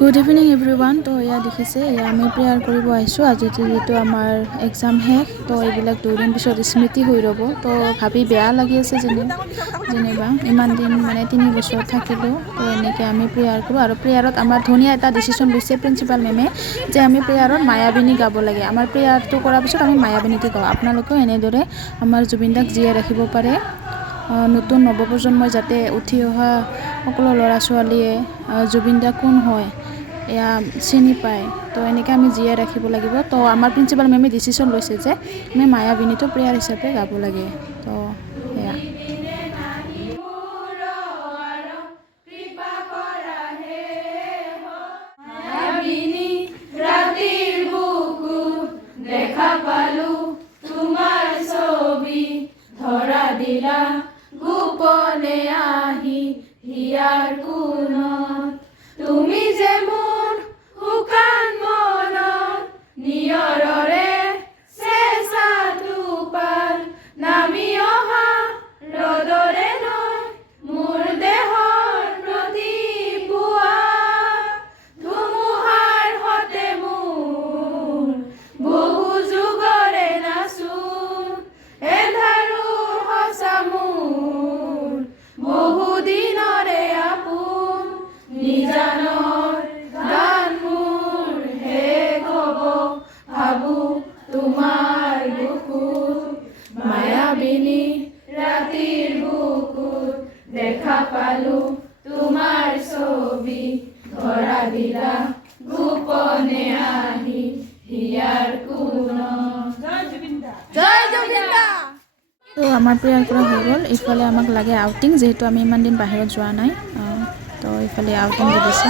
Good evening everyone. তো এয়া দেখিছে, এয়া আমি প্ৰেয়াৰ কৰিব আহিছোঁ। আজি যিহেতু আমাৰ এক্সাম শেষ, তো এইবিলাক 2 দিন পিছত স্মৃতি হৈ ৰ'ব। তো ভাবি বেয়া লাগি আছে যেনিবা ইমান দিন মানে 3 বছৰ থাকিলোঁ। তো এনেকৈ আমি প্ৰেয়াৰ কৰোঁ আৰু প্ৰেয়াৰত আমাৰ ধুনীয়া এটা ডিচিশ্যন লৈছে প্ৰিন্সিপাল মেমে যে আমি প্ৰেয়াৰত মায়াবিনী গাব লাগে। আমাৰ প্ৰেয়াৰটো কৰাৰ পিছত আমি মায়াবিনীটো গাওঁ। আপোনালোকেও এনেদৰে আমাৰ জুবিন দাক জীয়াই ৰাখিব পাৰে। নতুন নৱপ্ৰজন্মই যাতে উঠি অহা সকলো ল'ৰা ছোৱালীয়ে জুবিন দা কোন হয় এয়া চিনি পায়। তো এনেকৈ আমি জীয়াই ৰাখিব লাগিব। তো আমাৰ প্ৰিন্সিপাল মেমে ডিচিশ্যন লৈছে যে আমি মায়াবিনীটো প্ৰেয়াৰ হিচাপে গাব লাগে। তো এয়া দেখা পালো তোমাৰ ছবি ধৰা দিলা গোপনে আহি হিয়াৰ কোণত তুমি যে মোৰ শুকান মনত নিয়ৰৰে চেঁচা টোপাল নামি অহা ৰ'দৰে নৈ মোৰ দেহৰ প্ৰতি পুৱা ধুমুহাৰ সতে মোৰ বহু যুগৰে নাচোন এন্ধাৰৰ সঁচা মোৰ বহু দিনৰে আপোন নিজানৰ গান মোৰ শেষ হ'ব ভাবো তোমাৰ বুকুত মায়াবিনী ৰাতিৰ বুকুত দেখা পালো তোমাৰ ছবি ধৰা দিলা গোপনে আহি হিয়াৰ কোণত। জয় জুবিন দা। তো আমাৰ প্ৰেয়াৰ কৰা হৈ গ'ল। ইফালে আমাক লাগে আউটিং, যিহেতু আমি ইমান দিন বাহিৰত যোৱা নাই। তো ইফালে আউটিং দি দিছে।